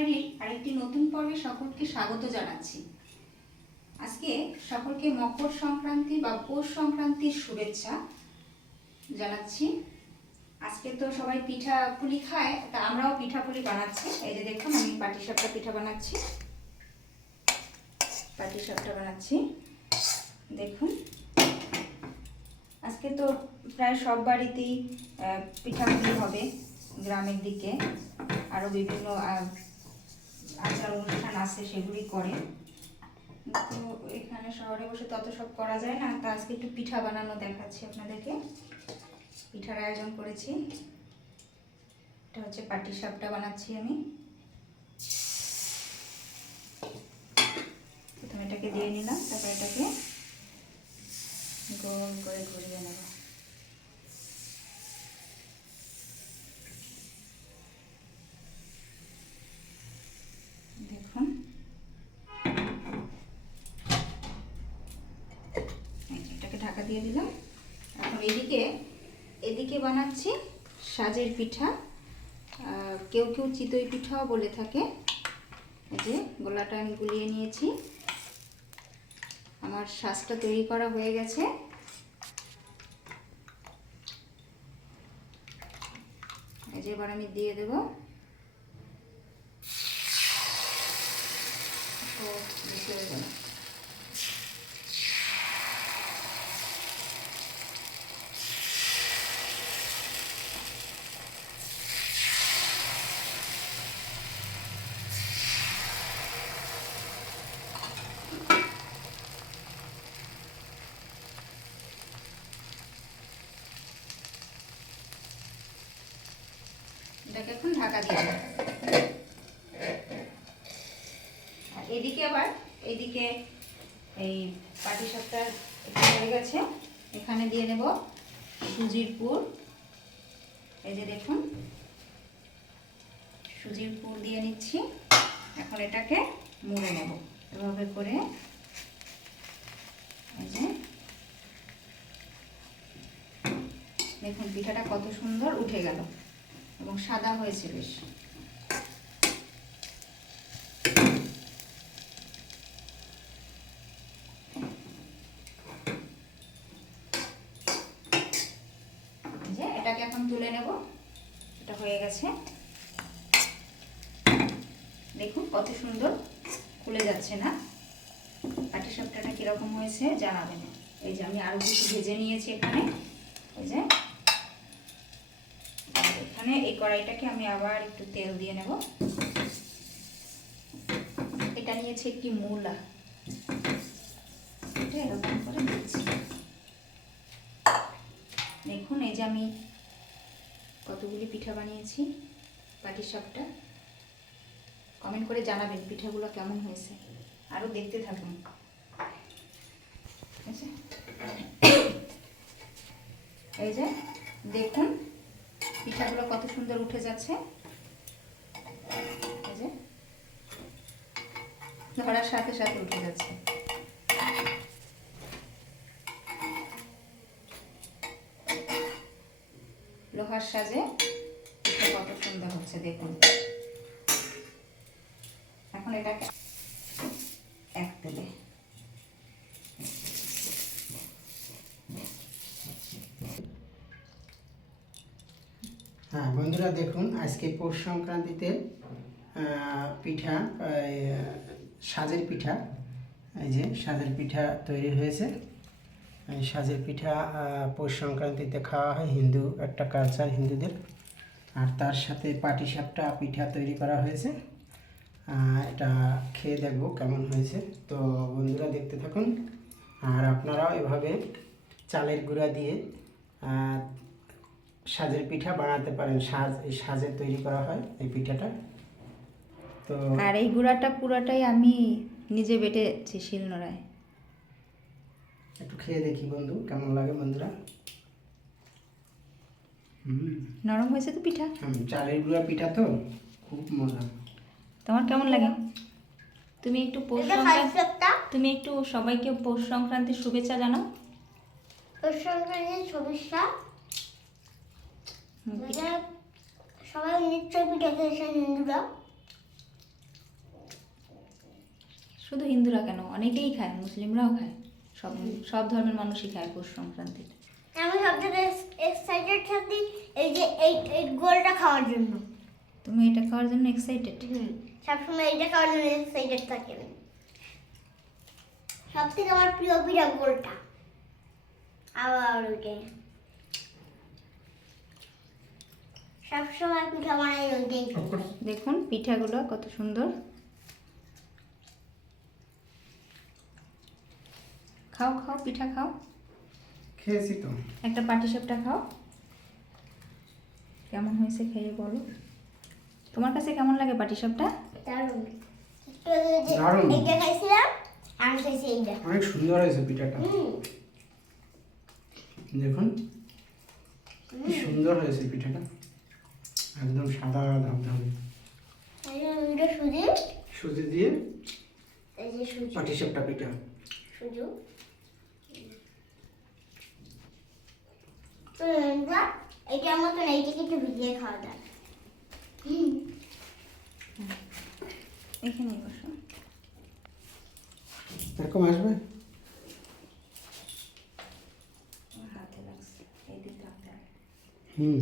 ডায়েরির আরেকটি নতুন পর্বে সকলকে স্বাগত জানাচ্ছি। আজকে সকলকে মকর সংক্রান্তি বা পৌষ সংক্রান্তির শুভেচ্ছা জানাচ্ছি। আজকে তো সবাই পিঠা পুলি খায়, তা আমরাও পিঠা পুলি বানাচ্ছি। এই যে দেখুন, আমি পাটিসাপটা পিঠা বানাচ্ছি। দেখুন, আজকে তো প্রায় সব বাড়িতেই পিঠাপুলি হবে। গ্রামের দিকে আরও বিভিন্ন আচার অনুষ্ঠান আছে, সেগুলি করে। তো এখানে শহরে বসে তত সব করা যায় না, তা আজকে একটু পিঠা বানানো দেখাচ্ছি আপনাদেরকে। পিঠার আয়োজন করেছি। এটা হচ্ছে পাটিসাপটা বানাচ্ছি আমি। প্রথমে এটাকে দিয়ে নিলাম, তারপর এটাকে গোল করে ঘুরিয়ে নেব। দেখুন, এটাকে ঢাকা দিয়ে দিলাম। এখন এদিকে বানাচ্ছি সাজের পিঠা, কেউ কেউ চিতই পিঠাও বলে থাকে। এই যে গোলাটা আমি গুলিয়ে নিয়েছি, আমার সাজটা তৈরি করা হয়ে গেছে। এই যে এবার আমি দিয়ে দেব। এটাকে এখন ঢাকা দিয়ে দেব। আর এদিকে এই পাটিসাপটা হয়ে গেছে। এখানে দিয়ে দেব সুজির পুর। এই যে দেখুন, সুজির পুর দিয়ে নিচ্ছি। এখন এটাকে মুড়ে নেব এভাবে করে। এই যে দেখুন, পিঠাটা কত সুন্দর উঠে গেল এবং সাদা হয়েছে বেশ। যে এটাকে এখন তুলে নেব। এটা হয়ে গেছে। দেখুন কত সুন্দর খুলে যাচ্ছে না? পাটিসাপটাটা কিরকম হয়েছে জানাবেন। এই যে আমি আরো কিছু ভেজে নিয়েছি এখানে। এই যে এখানে এই কড়াইটাকে আমি আবার একটু তেল দিয়ে নেব। এটা নিয়েছি একটি মূলা, এটা এরকম করে দিচ্ছি। দেখুন, এই যে আমি কতগুলি পিঠা বানিয়েছি পাটিসাপটা। কমেন্ট করে জানাবেন পিঠাগুলো কেমন হয়েছে, আরো দেখতে থাকুন। এই যে দেখুন, পিঠাগুলো কত সুন্দর উঠে যাচ্ছে। এই যে ধরার সাথে সাথে উঠে যাচ্ছে। লোহার সাজে পিঠা কত সুন্দর হচ্ছে দেখুন। এখন এটাকে এক তেলে বন্ধুরা দেখুন, আজকে পৌষ সংক্রান্তিতে পিঠা, সাজের পিঠা, এই যে সাজের পিঠা তৈরি হয়েছে। এই সাজের পিঠা পৌষ সংক্রান্তিতে খাওয়া হয়, হিন্দু একটা কালচার হিন্দুদের। আর তার সাথে পাটিসাপটা পিঠা তৈরি করা হয়েছে। এটা খেয়ে দেখবো কেমন হয়েছে। তো বন্ধুরা দেখতে থাকুন। আর আপনারাও এভাবে চালের গুঁড়া দিয়ে সাজের পিঠা বানাতে পারেন। এই সাজে তৈরি করা হয় এই পিঠাটা। তো আর এই গুঁড়াটা পুরাটাই আমি নিজে বেটেছি শিলনোড়ায়। একটু খেয়ে দেখি বন্ধু, কেমন লাগে বন্ধুরা। নরম হয়েছে তো পিঠা। চালের গুঁড়া পিঠা তো খুব মজা। তোমার কেমন লাগে? তুমি একটু সবাইকে পৌষ সংক্রান্তির শুভেচ্ছা জানাও। পৌষ সংক্রান্তির শুভেচ্ছা। সবাই নিশ্চয়ই পিঠা খেয়েছেন হিন্দুরা। শুধু হিন্দুরা কেন, অনেকেই খায়, মুসলিমরাও খায়, সব সব ধর্মের মানুষই খায় পৌষ সংক্রান্তিতে। আমি সবথেকে এক্সাইটেড থাকি এই যে এই গোলটা খাওয়ার জন্য। তুমি এটা খাওয়ার জন্য এক্সাইটেড? সবসময় এইটা খাওয়ার জন্য এক্সাইটেড থাকি আমি। সব থেকে আমার প্রিয় পিঠা গোলটা। আবার ওইটাই সবসময় পিঠা বানাই ওইটাই খাই। দেখুন পিঠাগুলো কত সুন্দর। খাও খাও পিঠা খাও, খেয়েছি তো। একটা পাটিসাপটা খাও, কেমন হয়েছে খেয়ে বলো। তোমার কাছে কেমন লাগে পাটিসাপটা? দারুণ। দারুণ। এইটা খাইছিলাম, আমি খাইছি এইটা। অনেক সুন্দর হয়েছে পিঠাটা, দেখুন কি সুন্দর হয়েছে পিঠাটা, একদম সাদা ধবধবে। এইটা সুজি, সুজি দিয়ে এই যে সুজি, পাটিসাপটা পিঠা। সুজি। এইটার মতন এইটা কিছু ভিজিয়ে খাওয়া যায়। এখানে বসো। এরকম আসবে? আমার হাতে লাগছে, এই দিকটা হাতে লাগছে। হুম।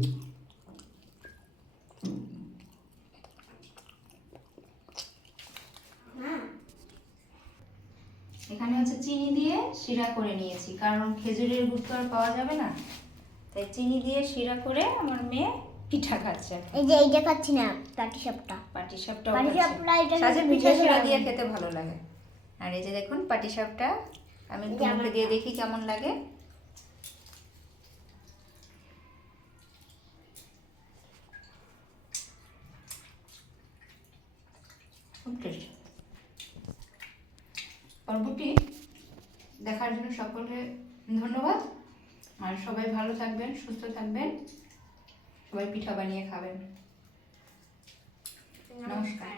এখানে হচ্ছে চিনি দিয়ে শিরা করে নিয়েছি, কারণ খেজুরের গুড় তো আর পাওয়া যাবে না, তাই চিনি দিয়ে শিরা করে আমার মেয়ে পিঠা খাচ্ছে। এই যে এইটা খাচ্ছি না, পাটিসাপটা। পাটিসাপটা পাটিসাপটা এটা সাজের কিন্তু পিঠা মিঠে শিরা লাগে। দিয়ে খেতে ভালো লাগে। আর এই যে দেখুন পাটিসাপটা, আমি একটু এই যে মুখে আমার দিয়ে দেখি কেমন লাগে। খুব টেস্টি। পর্বটি দেখার জন্য সকলকে ধন্যবাদ, আর সবাই ভালো থাকবেন, সুস্থ থাকবেন, সবাই পিঠা বানিয়ে খাবেন। নমস্কার।